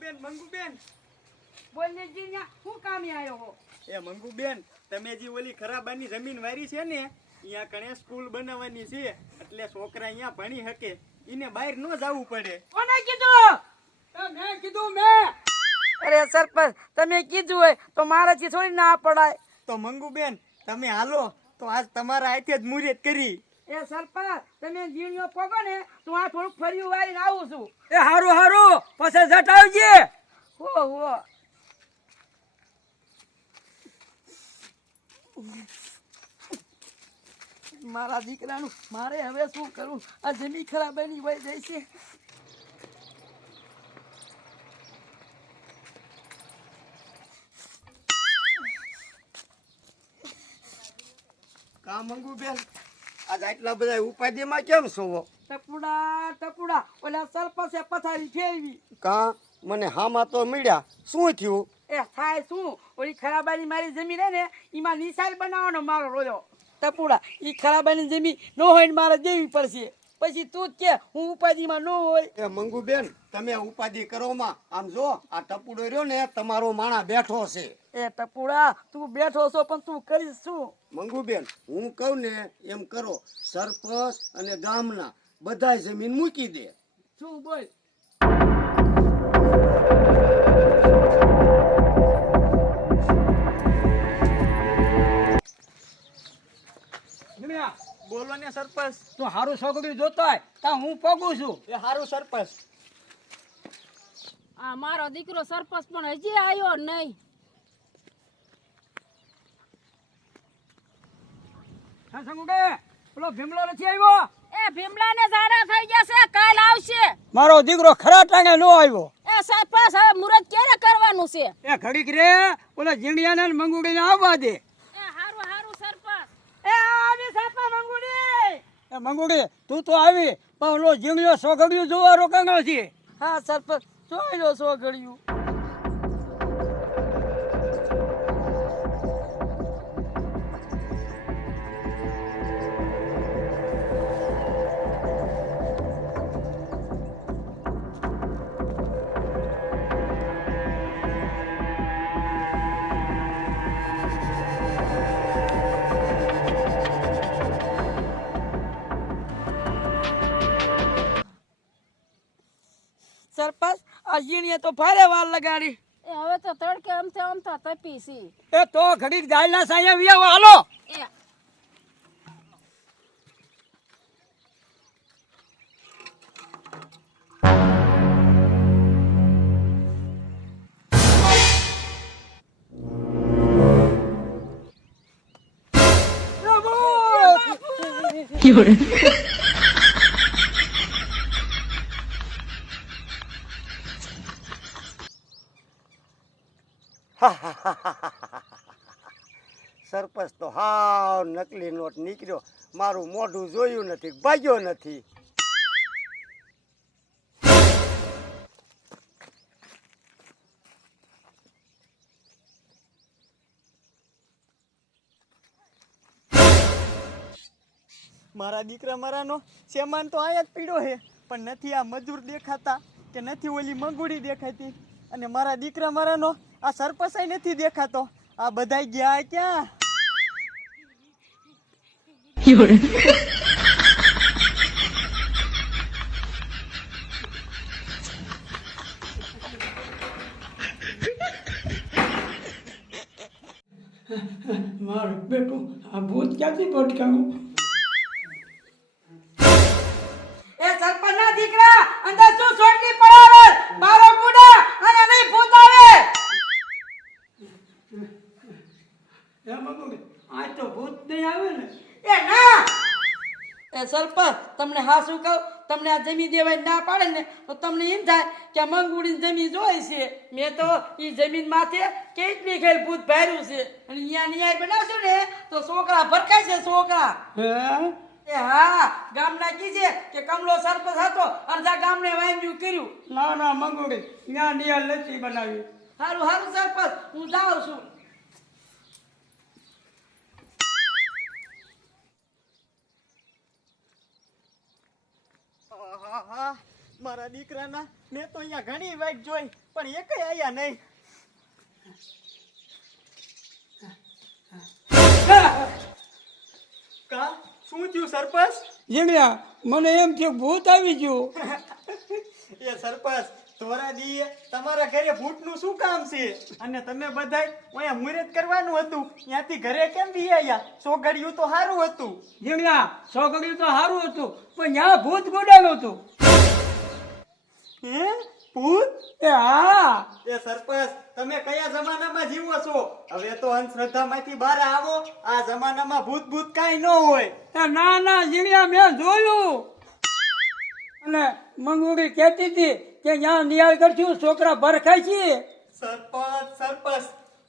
મંગુબેન બોલને જીન્યા હું કામે આવ્યો હો? એ મંગુબેન, તમે જે ઓલી ખરાબાની જમીન વારી છે ને, અહીંયા કણે સ્કૂલ બનાવવાની છે, એટલે છોકરા અહીંયા ભણી શકે, એને બહાર ન જવું પડે. કોને કીધું? મેં કીધું મેં. અરે સરપંચ, તમે કીધું હોય તો મારાથી થોડી ના પડાય. તો મંગુબેન, તમે હાલો તો આજ તમારા હાથે જ મુહૂર્ત કરી. એ સરપંચ, તમે જીણ્યો પોગો ને તો આ થોડુંક ફર્યું વાળીને આવું છું. એ હારું હારું પછી જટાવજે. હો મારા દીકરાનું મારે હવે શું કરું? આ જમીન ખરાબ એની વહી જાય છે. કા મંગુબેન, આજ આટલા બધા ઉપાધિમાં કેમ છો? ટપુડા ઓલા સરપંચે પથારી ફેરવી. કા મને હામાં તો મળ્યા, શું થયું? એ થાય શું? ઓલી ખરાબાની મારી જમીન હે ને એમાં નિશાન બનાવવાનો મારો રોયો. ટપુડા, ઈ ખરાબાની જમીન ન હોય ને મારે દેવી પડશે. પછી તું જ કે હું ઉપાધિમાં ન હોય. એ મંગુબેન, તમે ઉપાધિ કરો માં. આમ જો આ ટપુડો રહ્યો ને, તમારો માણા બેઠો છે. એ ટપુડા, તું બેઠો છો પણ તું કરીશ શું? મંગુબેન, હું કહું ને એમ કરો. સરપંચ અને ગામના બધા જમીન મૂકી દે. શું બોલ? બોલો ને સરપંચ. તું હારું છોકરી જોતો હોય તા હું પગું છું. એ હારું સરપંચ. આ મારો દીકરો સરપંચ પણ હજી આવ્યો નહીં. હા સંગુડે, પેલો ભીમલો નથી આવ્યો? એ ભીમલાને ઝાડા થઈ ગયા છે, કાલ આવશે. મારો દીકરો ખરા ટાંગે નો આવ્યો. એ સરપંચ હવે મુહૂર્ત ક્યારે કરવાનું છે? એ ઘડીક રે, ઓલા જીંડિયાને ને મંગુડીને આવવા દે. એ હારું હારું સરપંચ. એ આવી સાપા મંગુડી. એ મંગુડી, તું તો આવી પણ ઓલો જીંડિયો સોગડિયું જોવા રોકાણો છે. હા સરપંચ, જોઈ લો છો ઘડિયું. સરપંચ, આ જીણીએ તો ભારે વાર લગાડી. એ હવે તો તડકે અમથા તપી છે. એ તો ઘડીક દાયલા સાયા વિયાવો હાલો. એ સરપંચ તો હાવ નકલી નોટ નીકળ્યો. મારું મોઢું જોયું નથી, ભાગ્યો નથી. મારા દીકરા મારાનો સેમાન તો આયા જ પીડ્યો છે, પણ નથી આ મજૂર દેખાતા કે નથી ઓલી મંગુડી દેખાતી, અને મારા દીકરા મારાનો આ સરપંચ નથી દેખાતો. આ બધા ગયા ક્યાં? મારું બેટું આ ભૂત ક્યાંથી ભટકાવું? એ સરપંચ ના દીકરા, અંદર શું છોડની પડાવે? મારો ગુડા અને નહીં ભૂત આવે. એ મંગુડી, આ તો ભૂત નહીં આવે ને? એ ના. એ સરપંચ, તમને હા શું કહું? તમને આ જમીન દેવાય ના પાડે ને તો તમને એમ થાય કે મંગુડી જમીન જોઈ છે. મેં તો ઈ જમીન માથે કેટલી ખેલ ભૂત ભર્યું છે, અને અહીંયા ન્યાય બનાવશું ને તો છોકરા ભરકાય છે છોકરા. હે? એ હા, ગામના કી છે કે કમલો સરપંચ હતો અડધા ગામને વાંચ્યું કર્યું. ના ના મંગુડી, ત્યાં નિયાલ નથી બનાવી. હારું હારું સરપંચ, હું જાઉં છું. મારા દીકરાના મેં તો અહીંયા ઘણી વાઈટ જોઈ પણ એકેય આયા નહીં. કા શું થયું સરપંચ? જીણ્યા મને એમ થયું ભૂત આવી ગયું. એ સરપંચ ધોરા દીએ તમારા ઘરે ભૂતનું શું કામ છે? અને તમે બધાય અહીંયા મુહૂર્ત કરવાનું હતું ત્યાંથી ઘરે કેમ બી આયા? સોગડિયું તો સારું હતું. જીણ્યા છોકરી તો સારું હતું પણ ત્યાં ભૂત ગોડાનું હતું. હે ભૂત? એ હા, એ સરપંચ તમે કયા જમાનામાં જીવો છો? હવે તો અંધશ્રદ્ધામાંથી બહાર આવો. આ જમાનામાં ભૂત ભૂત કાંઈ ન હોય. એ ના ના જીણ્યા મેં જોયું. અને મંગુડી કહેતી હતી કે ત્યાં નિયાળ કરશું છોકરા ભરખાય છે. સરપંચ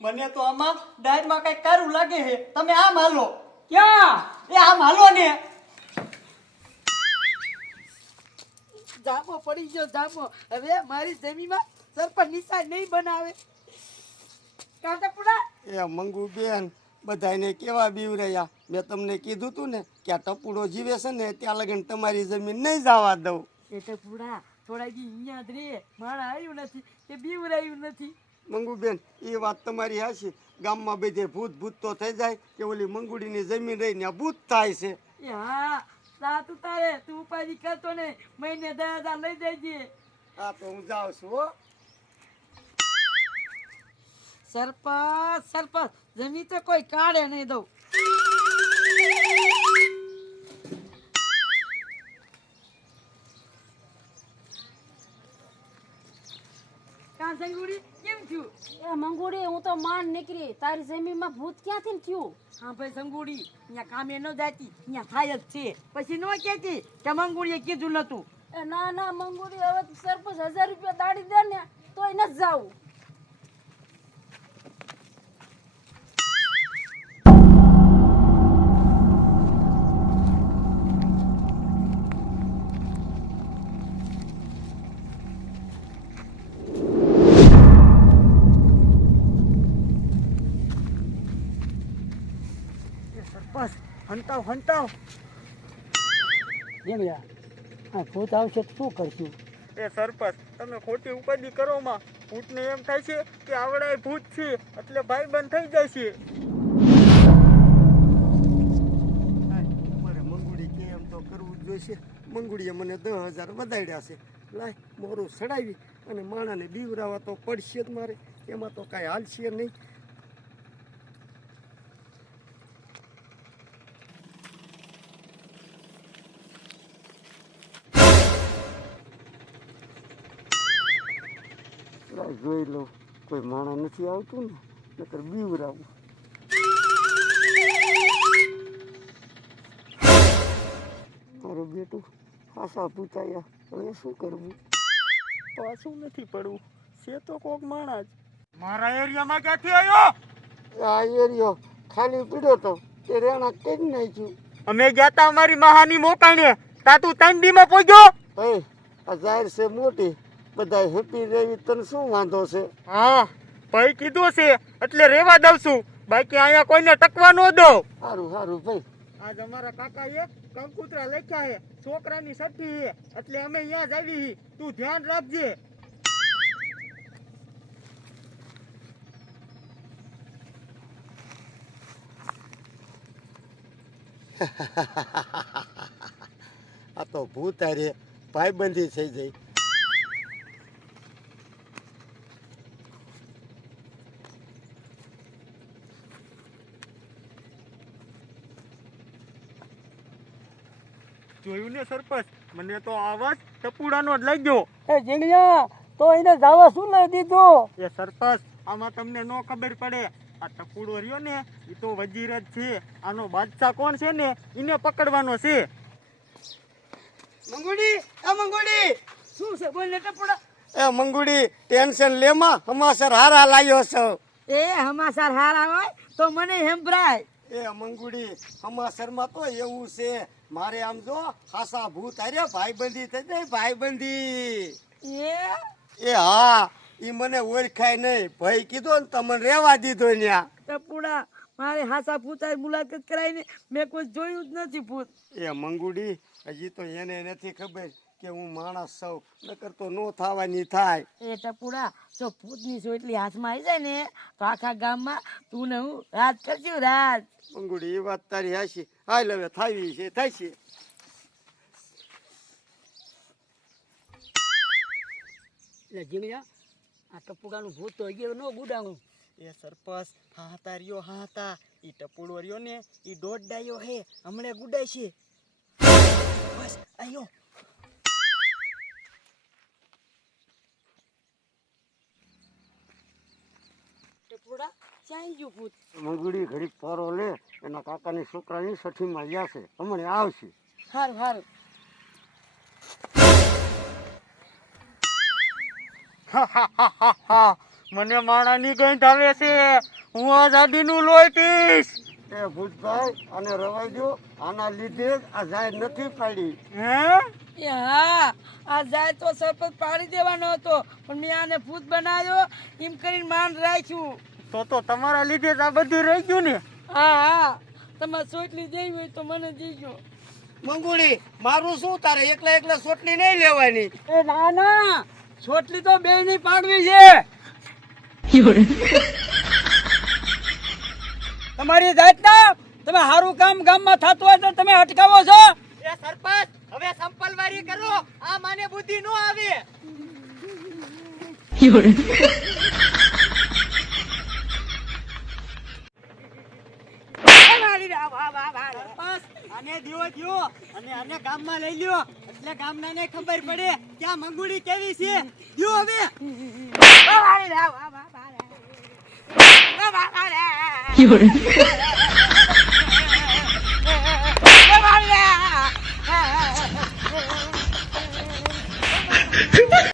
મને તો આમાં ડાયરમાં કઈ કારું લાગે છે. તમે આમ હાલો. ક્યાં? એ આમ હાલો ને. જામો પડી ગયો જામો. હવે મારી જમીનમાં સરપંચ નિશાન નહીં બનાવે. કાંટાપુરા એ મંગુ બેન બધાને કેવા બીવરાયા. મેં તમને કીધું તું ને કે આ ટપુડો જીવે છે ને ત્યાં લગન તમારી જમીન નહીં જવા દઉં. એટલે પૂરા થોડા દી અહીંયા જ રે. મારા આવ્યું નથી કે બીવરાયું નથી. મંગુ બેન એ વાત તમારી હાચી. ગામમાં બધે ભૂત ભૂત તો થઈ જાય કે ઓલી મંગુડીની જમીન રહી ને ભૂત થાય છે. એ હા સાતું તારે તું ઉપાધિ કરતો ને મહિને 10,000 લઈ જજે. હા તો હું જાઉં છું હો. સરપંચ જમીન તો કોઈ કાઢે નહીં દઉં. કાં સંગુડી કેમ થયું? એ મંગુડી હું તો માંડ નીકળી. તારી જમીનમાં ભૂત ક્યાંથી ને થયું? હા ભાઈ સંગુડી અહીંયા કામે ન જાતી અહીંયા થાય જ છે. પછી ન કહેતી કે મંગુડીએ કીધું નતું. એ ના ના મંગુડી હવે તો સરપંચ 1000 રૂપિયા દાડી દે ને તોય નથી જાવું. સરપંચ હંતાવ. જીણ્યા આ ભૂત આવશે તો શું કરશું? એ સરપંચ તમે ખોટી ઉપાધિ કરો માં. ભૂતને એમ થાય છે કે આવડાય ભૂત છે એટલે ભાઈબંધ થઈ જાય છે. મારે મંગુડી કે એમ તો કરવું જ જોઈશે. મંગુડીએ મને 10,000 વધાર્યા છે. લાય મોરું સડાવી અને માણાને બીવરાવા તો પડશે જ મારે. એમાં તો કાંઈ હાલશે નહીં. જોઈ લો કોઈ માણા નથી આવતું ને નકર બીવરાવું. મારું બેટું હાસા પૂછાયા હવે શું કરવું? પાછું નથી પડવું છે તો કોક માણા જ. મારા એરિયામાં ક્યાંથી આવ્યો? આ એરિયો ખાલી પીડ્યો તો તે રેણા કઈ નાખ્યું. અમે ગયા તા અમારી મહાની મોકાણે. તાતું 3 દીમાં પહોંચ્યો. ભાઈ આ જાહેર છે મોટી બધા હેપી રેવી તને શું વાંધો છે? હા ભાઈ કીધું છે એટલે રેવા દઉં છું. બાકી અહીંયા કોઈને ટકવા ન દઉં. સારું સારું ભાઈ. આજ અમારા કાકાએ કંકુતરા લખ્યા છે. છોકરાની સઠ્ઠી છે એટલે અમે અહીંયા જ આવી છીએ. તું ધ્યાન રાખજે. આ તો ભૂત હારે ભાઈબંધી થઈ જાય. જોયું ને સરપંચ મને તો આવાજ ટપુડાનો જ લાગ્યો. એ જીણ્યા તો એને જવા શું લઈ દીધું? એ સરપંચ આમાં તમને ન ખબર પડે. આ ટપુડો રહ્યો ને એ તો વજીર જ છે. આનો બાદશાહ કોણ છે ને એને પકડવાનો છે. મંગુડી આ મંગુડી શું છે બોલ ને ટપુડા? એ મંગુડી ટેન્શન લેમાં હમાસર હારા લાયો છો. એ હમાસાર હારા હોય તો મને હેમ્ભરાય. એ મંગુડી હમાસરમાં તો એવું છે મારે આમ જો હાસા ભૂત હારે ભાઈબંધી થઈ જાય ભાઈબંધી. એ હા ઈ મને ઓળખાય નહીં. ભાઈ કીધો ને તમને રેવા દીધો ન્યા. ટપુડા મારે હાસા ભૂતાની મુલાકાત કરાવીને મેં કોઈ જોયું જ નથી ભૂત. એ મંગુડી હજી તો એને નથી ખબર કે હું માણસ સૌ નકર તો નો થવાની થાય. એ ટપુડા જો ભૂતની સોટલી હાથમાં આવી જાય ને તો આખા ગામમાં તું ને હું રાજ કરશું રાજ. મંગુડી એ વાત તારી હાશી. હાલ હવે થાવી છે થાય છે. એટલે જીણ્યા આ ટપુડાનું ભૂત તો હજી ન ગુડાણું. એ સરપંચ હા હતા રહ્યો હા હતા ઈ ટપુડો રહ્યો ને ઈ દોઢ ડાયો હે હમણે ગુડાય છે. બસ આયો. ટપુડા ક્યાં ગયું ભૂત? મંગુડી ઘડીક પારો લે, એના કાકાની છોકરાની સઠીમાં ગયા છે, હમણાં આવશે. હારું હારું. મને માણાની ગંધ આવે છે. હું આઝાદીનું લોહી પીશ. એ ભૂતભાઈ આને રવાઈ દો, આના લીધે જ આ જાહેર નથી પાડી. હે એ હા આ જાય તો સરપંચ પાડી દેવાનો હતો પણ મેં આને ભૂત બનાવ્યો એમ કરીને માન રાખ્યું. તો તમારા લીધે જ આ બધું રહી ગયું ને. હા હા તમારે સોટલી જઈ હોય તો મને દીજો. મંગુડી મારું શું, તારે એકલા એકલા સોટલી નહીં લેવાની. એ ના ના છોટલી તો બે ની પાડવી છે. તમારી જાતના તમે સારું કામ ગામમાં થતું હોય તો તમે અટકાવો છો. એ સરપંચ હવે સંપલવારી કરો. આ માને બુદ્ધિ નો આવે. સરપંચ આને દીવો દ્યો અને આને ગામમાં લઈ લ્યો એટલે ગામનાને ખબર પડે કે આ મંગુડી કેવી છે. દ્યો હવે. વાહ વાહ વાહ વાહ વાહ વાહ વાહ વાહ વાહ વાહ.